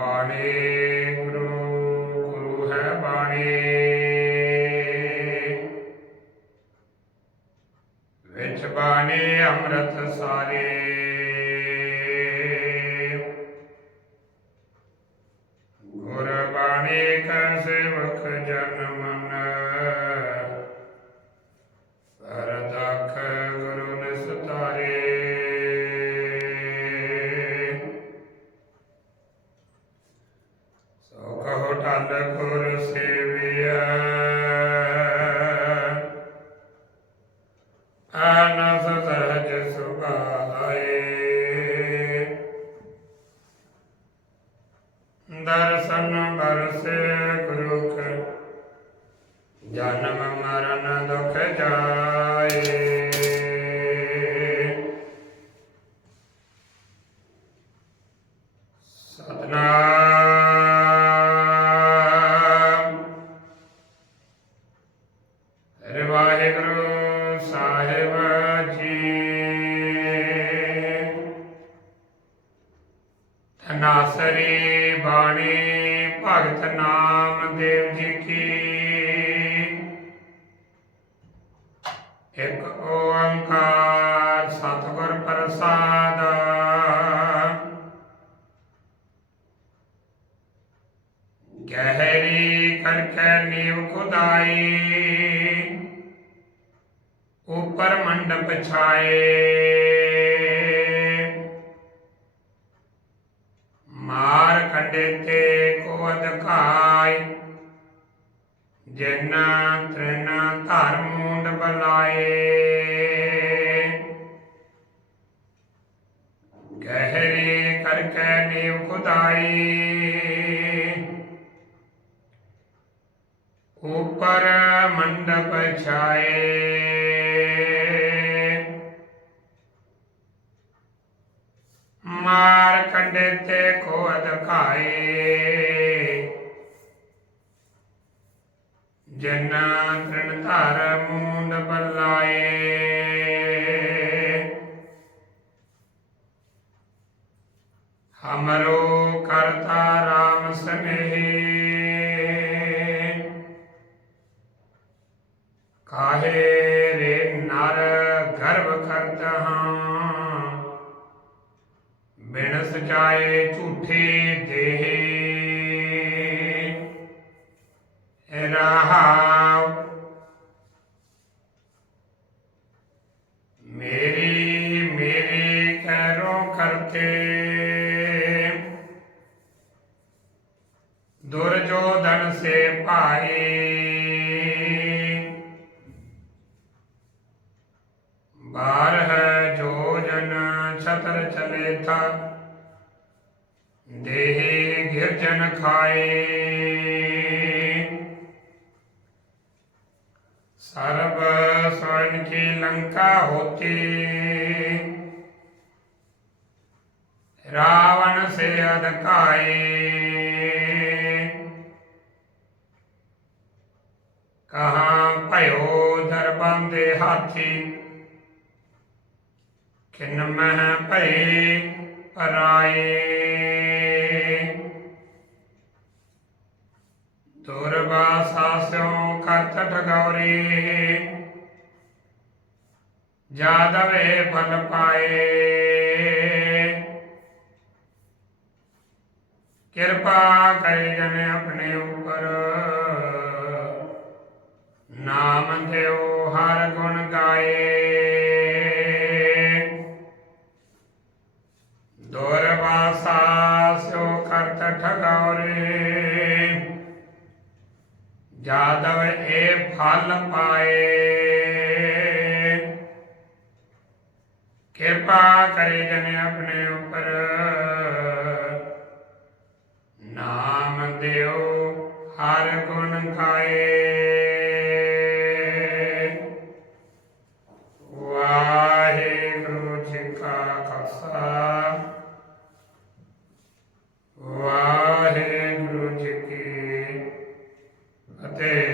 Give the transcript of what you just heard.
ਬਾਣੀ ਗੁਰੂ ਗੁਰੂ ਹੈ ਬਾਣੀ। ਵਿੱਚ ਬਾਣੀ ਅੰਮ੍ਰਿਤ ਸਾਰੇ। ਜਨਮ ਮਰਨ ਦੁਖ ਜਾਏ। ਧਨਾਸਰੀ ਬਾਣੀ ਭਗਤ ਨਾਮਦੇਵ ਜੀ ਕੀ ਇੱਕ ਓੰਕਾਰ ਸਤਿਗੁਰ ਪ੍ਰਸਾਦ ਗਹਿਰੀ ਕਰਕੇ ਨੀਵ ਖੁਦਾਈ ਉਪਰ ਮੰਡਪ ਛਾਏ ਮਾਰ ਕੰਡੇ ਤੇ ਕੋ ਅਧਿਕਾਈ ਜਿਨਾ ਤ੍ਰਿਨ ਧਰ ਮੂੰਡ ਬਲਾਏ। ਗਹਿਰੀ ਕਰਕੇ ਨੀਵ ਖੁਦਾਈ। ਉਪਰ ਮੰਡਪ ਛਾਏ। ਮਾਰ ਕੰਡੇ ਤੇ ਕੋ ਅਧਕਾਏ ਜਨਾ ਤ੍ਰਿਣ ਧਰ ਮੂੰਡ ਬਲਾਏ। ਹਮਰੋ ਕਰਤਾ ਰਾਮ ਸਨੇਹ। ਕਾਹੇ ਰੇ ਨਰ ਗਰਭ ਕਰਤ ਹਾਂ। ਬਿਨ ਸਚਾਏ ਝੂਠੇ ਦੇਹ। ਰਹਾਉ। ਮੇਰੀ ਮੇਰੇ ਕਰੋ ਕਰਤੇ। ਦੁਰਜੋਧਨ ਸੇ ਭਾਈ ਬਾਰ ਛਤਰ ਚਲੇ ਥਾ ਦੇਹ ਗਿਰਜਨ ਖਾਏ ਸਰਬ स्वर्ण की लंका होती रावण से अधकाए कहाँ भयो दरबांदे हाथी ਕਿਨ ਮਹਿ ਭਏ ਪਰਾਏ। ਦੁਰਵਾ ਸਾਸਿਓ ਕਰਤ ਠਗੌਰੀ ਜਾਦਵੇ ਫਲ ਪਾਏ। ਕਿਰਪਾ ਕਰੀ ਜਨ ਆਪਣੇ ਉਪਰ। ਨਾਮ ਦੇਉ ਹਰ ਗੁਣ ਗਾਏ। ਇਹ ਫਲ ਪਾਏ। ਕਿਰਪਾ ਕਰੇ ਜਨ ਆਪਣੇ ਉੱਪਰ। ਨਾਮ ਦਿਓ ਹਰ ਗੁਣ ਖਾਏ। ਵਾਹਿਗੁਰੂ ਜੀ ਕੀ ਅਤੇ